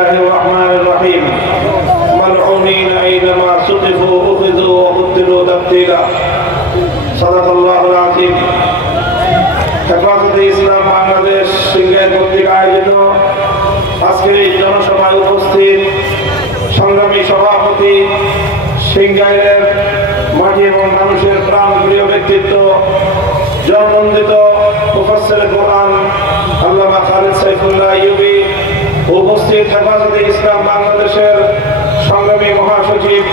الله الرحمن الرحيم ملعونين أينما ثقفوا أخذوا وقتلوا تقتيلا صدق الله العظيم হেফাজতে ইসলাম বাংলাদেশ সিঙ্গাইর কর্তৃক আয়োজিত আজকের এই জনসভায় উপস্থিত সংগ্রামী সভাপতি সিঙ্গাইরের মাটি এবং মানুষের প্রাণপ্রিয় ব্যক্তিত্ব জননন্দিত মুফাসসির কোরআন আল্লামা খালিদ সাইফুল্লাহ আইয়ুবী, উপস্থিত হেফাজতে ইসলাম বাংলাদেশের সংগ্রামী মহাসচিব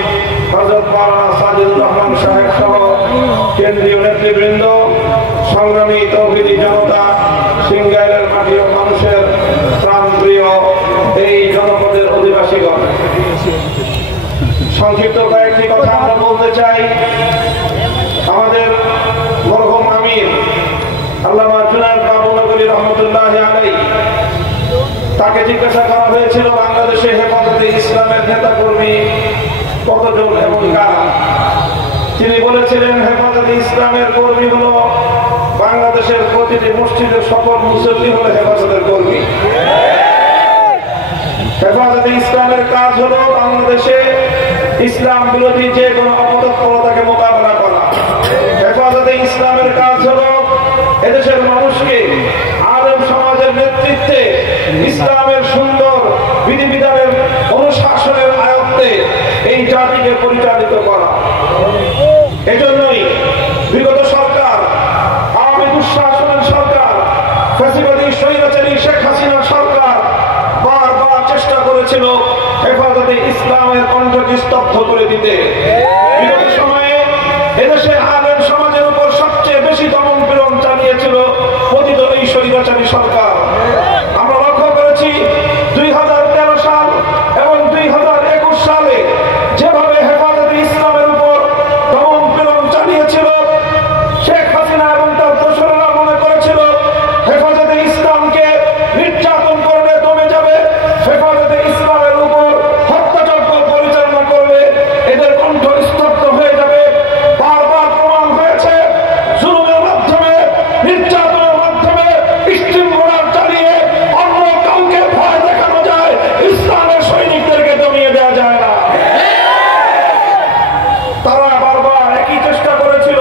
হযরত মাওলানা সাজিদুর রহমান সাহেব সহ কেন্দ্রীয় নেতৃবৃন্দ, সংগ্রামী তৌহিদি জনতা, সিঙ্গাইরের মাটি ও মানুষের প্রাণপ্রিয় এই জনপদের অধিবাসীগণ, সংক্ষিপ্ত কয়েকটি কথা আমরা বলতে চাই। আমাদের মরহুম আমির আল্লামা জুনায়েদ বাবুনগরী রহমতুল্লাহ আলাইহি, তাকে জিজ্ঞাসা করা হয়েছিল বাংলাদেশে হেফাজতে ইসলামের নেতাকর্মী কতজন এবং কারা। তিনি বলেছিলেন হেফাজতে ইসলামের কর্মী হলো বাংলাদেশের প্রতিটি মসজিদের সকল মুসল্লি হলো হেফাজতের কর্মী। হেফাজতে ইসলামের কাজ হলো বাংলাদেশে ইসলাম বিরোধী যে কোনো অপতৎপরতাকে মোকাবেলা করা। হেফাজতে ইসলামের কাজ হলো এদেশের মানুষকে আলেম সমাজের নেতৃত্বে ইসলামের সুন্দর বিধিবিধানের অনুশাসনের আয়ত্তে এই জাতিকে পরিচালিত করা। এজন্যই বিগত সরকার, আওয়ামী দুঃশাসনের সরকার, ফ্যাসিবাদী স্বৈরাচারী শেখ হাসিনার সরকার বারবার চেষ্টা করেছিল হেফাজতে ইসলামের কণ্ঠকে স্তব্ধ করে দিতে। বিগত সময়ে এদেশে আলেম সমাজের উপর সবচেয়ে বেশি দমন পীড়ন চালিয়েছিল পতিত এই স্বৈরাচারী সরকার। আমরা লক্ষ্য করেছি 2013 সাল এবং 2021 সালে যেভাবে হেফাজতে ইসলামের উপর দমন পীড়ন চালিয়েছিল, শেখ হাসিনা এবং তার দোসরেরা মনে করেছিল হেফাজতে ইসলামকে নির্যাতন করলে দমে যাবে, হেফাজতে ইসলামের উপর হত্যাযজ্ঞ পরিচালনা করলে এদের কণ্ঠ স্তব্ধ হয়ে যাবে। বারবার প্রমাণ হয়েছে জুলুমের মাধ্যমে, নির্যাতনের মাধ্যমে, স্টিমরোলার চালিয়ে অন্য কাউকে ভয় দেখানো যায়, ইসলামের সৈনিকদেরকে দমিয়ে দেওয়া যায় না। তারা বারবার একই চেষ্টা করেছিল,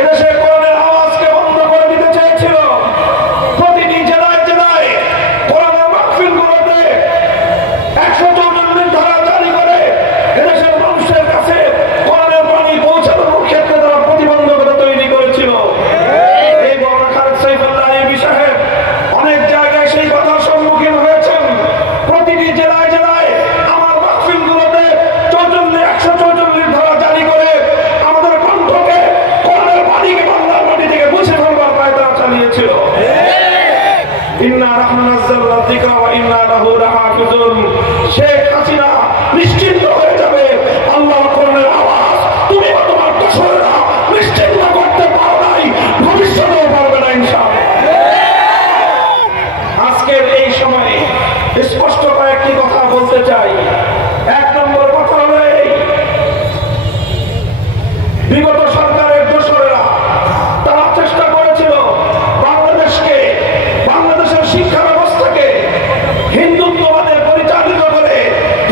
এদেশে কোরআনের আওয়াজকে বন্ধ করে দিতে চেয়েছিল। প্রতিটি জেলায় জেলায় কোরআনের মাহফিলগুলোতে 144 ধারা জারি করে এদেশের মানুষের কাছে কোরআনের বাণী পৌঁছানোর ক্ষেত্রে তারা প্রতিবন্ধকতা তৈরি করেছিল। এই মাওলানা খালিদ সাইফুল্লাহ আইয়ুবী সাহেব অনেক জায়গায় সেই কথার সম্মুখীন হয়েছেন। প্রতিটি জেলায় জেলায় আমার মাহফিলগুলোতে 144 ধারা জারি করে আমাদের কণ্ঠকে, কোরআনের বাণীকে বাংলার মাটি থেকে মুছে ফেলবার পায়তারা চালিয়েছিল। ইন্না নাহনু নাযালনা যিকরা ওয়া ইন্না লাহু লাহাফিজুন। শেখ হাসিনা নিশ্চিন্ত হয়ে যাবে, আল্লাহর কোরআনের আওয়াজ তুমি তোমার দোসরেরা নিশ্চিন্ত করতে পারো নাই, ভবিষ্যতেও পারবে না ইনশাআল্লাহ। আজকের এই সময়ে স্পষ্ট কয়েকটি কথা বলতে চাই। এক নম্বর কথা হলো এই, বিগত সরকারের দোসরেরা তারা চেষ্টা করেছিল বাংলাদেশের শিক্ষা ব্যবস্থাকে হিন্দুত্ববাদে পরিচালিত করে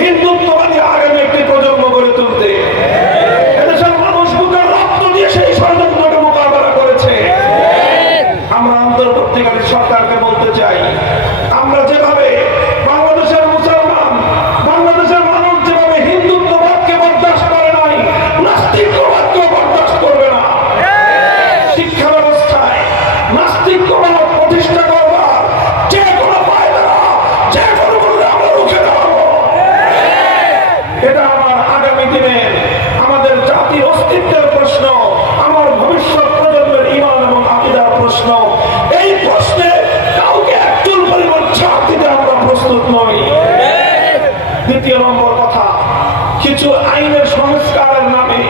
হিন্দুত্ববাদী আগামী একটি প্রজন্ম গড়ে তুলতে। এদেশের মানুষ বুকের রক্ত দিয়ে সেই ষড়যন্ত্রকে মোকাবেলা করেছে। আমরা অন্তর্বর্তীকালীন সরকারকে বলতে চাই, আমরা যেভাবে বাংলাদেশের মুসলমান, বাংলাদেশের মানুষ যেভাবে হিন্দুত্ববাদকে বরদাস্ত করে নাই, নাস্তিকবাদকেও বরদাস্ত করবে না। শিক্ষা ব্যবস্থায় নাস্তিকবাদ প্রতিষ্ঠা করবার যে কোনো পায়তারা, যে কোনো মূল্যে আমরা রুখে দাঁড়াবো। এটা আমার আগামী দিনে আমাদের জাতির অস্তিত্বের প্রশ্ন, আমার ভবিষ্যৎ প্রজন্মের ঈমান এবং আকীদার প্রশ্ন। এই প্রশ্নে কাউকে একচুল পরিমাণ ছাড় দিতে আমরা প্রস্তুত নই। দ্বিতীয় নম্বর কথা, কিছু আইনের সংস্কারের নামে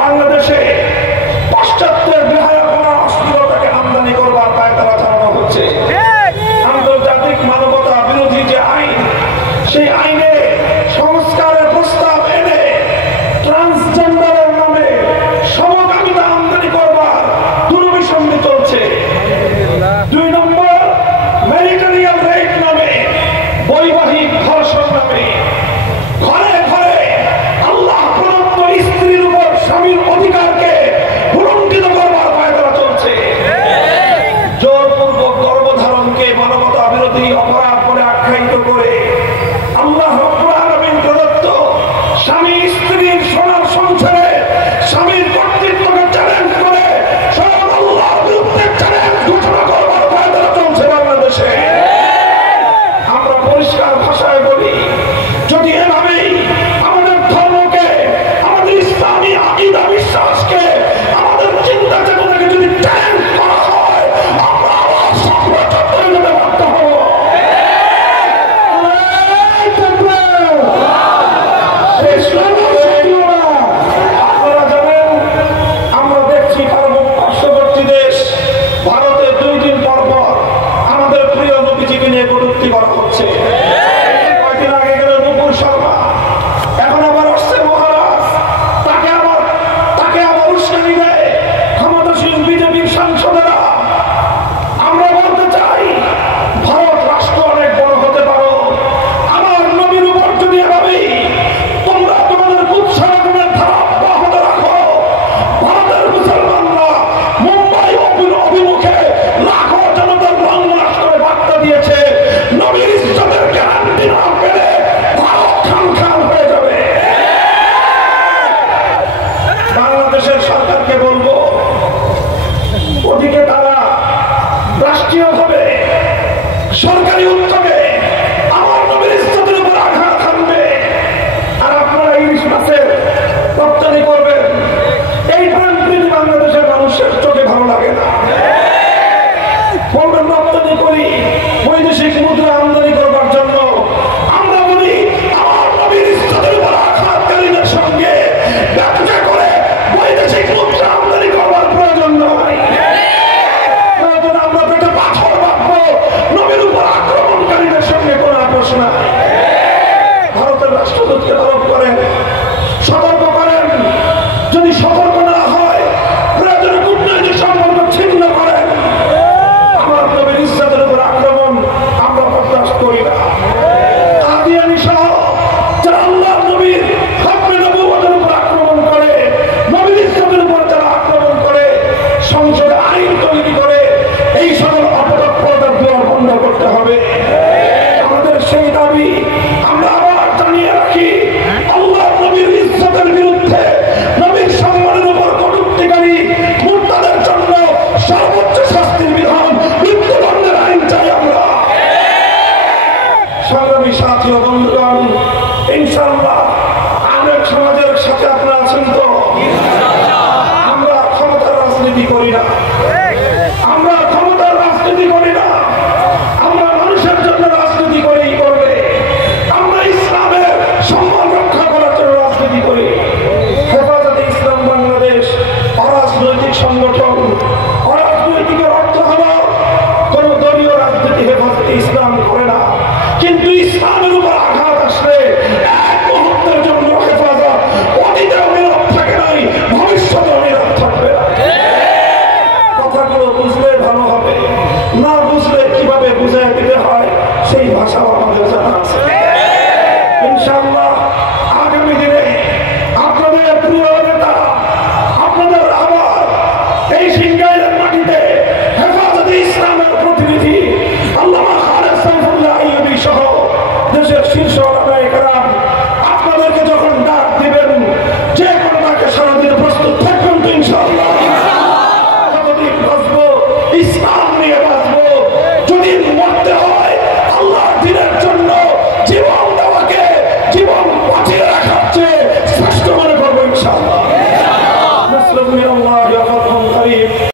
বাংলাদেশে পাশ্চাত্যের বেহায়াপনা, অশ্লীলতাকে আমদানি করবার পায়তারা চালানো হচ্ছে। আন্তর্জাতিক মানবতা বিরোধী যে আইন, সেই আইনে সংস্কারের প্রস্তাব এনে ট্রান্সজেন্ডারের নামে সমকামিতা আমদানি করবার দুর্বিসন্ধি চলছে। 2 নম্বর, ম্যারিটারিয়াল রেট নামে বৈবাহিক ধর্ষণ বৈদেশিক মুদ্রা আমদানি করবার জন্য আমরা বলি আমার নবীর ইজ্জতের উপর আঘাতকারীদের সঙ্গে ব্যবসা করে বৈদেশিক মুদ্রা আমদানি করবার প্রয়োজন নয়। আমরা পেটে পাথর বাঁধবো, নবীর উপর আক্রমণকারীদের সঙ্গে কোনো আপোষ নাই। ভারতের রাষ্ট্রদূতকে তলব করেন, সতর্ক করেন, যদি সতর্ক না হয় প্রয়োজনে কূটনৈতিক সম্পর্ক ছিন্ন করেন। আমার নবীর ইজ্জতের উপর আক্রমণ আমরা বরদাস্ত করি না। কাদিয়ানী সহ যারা আল্লাহর নবীর খতমে নবুওয়াতের উপর আক্রমণ করে, নবীর ইজ্জতের উপর যারা আক্রমণ করে, সংসদে আইন তৈরি করে এই সকল অপতৎপরতার দুয়ার বন্ধ করতে হবে। আমাদের সেই দাবি আমরা আবার জানিয়ে রাখি, আল্লাহর নবীর ইজ্জতের বিরুদ্ধে, নবীর সম্মানের উপর কটূক্তিকারী মুরতাদের জন্য সর্বোচ্চ শাস্তির বিধান, মৃত্যুদণ্ডের আইন চাই আমরা। সংগ্রামী সাথী ও বন্ধুগণ, ইনশাআল্লাহ আলেম সমাজের সাথে আপনারা আছেন তো? আমরা ক্ষমতার রাজনীতি করি না, আমরা ক্ষমতার রাজনীতি করি না, আমরা মানুষের জন্য রাজনীতি করেই করবে। আমরা ইসলামের সম্মান রক্ষা করার জন্য রাজনীতি করি। হেফাজতে ইসলাম বাংলাদেশ অরাজনৈতিক সংগঠন। অরাজনৈতিকের অর্থ হল কোন দলীয় রাজনীতি হেফাজতে ইসলাম করে না, কিন্তু ইসলামের উপর আঘাত আসলে এক মুহূর্তের জন্য হেফাজত অতীতেও নীরব থাকে নাই, ভবিষ্যতেও নীরব থাকবে না। কথাগুলো বুঝলে ভালো হবে, না বুঝলে কিভাবে বুঝাই দিতে হয় সেই ভাষাও আমাদের জানা আছে। ইনশাআল্লাহ আগামী দিনে আপনাদের প্রিয় নেতা, আপনাদের আবার এই সিংগাইরের মাটিতে হেফাজতে ইসলামের প্রতিনিধি আল্লামা খালেদ সাইফুল্লাহ আইয়ুবী সহ দেশের শীর্ষ ওলামায়ে কেরাম আপনাদেরকে যখন ডাক দিবেন, যে কোনো তাকে সারা দিতে প্রস্তুত থাকবেন তো ইনশাআল্লাহ। যতদিন বাঁচবো ইসলাম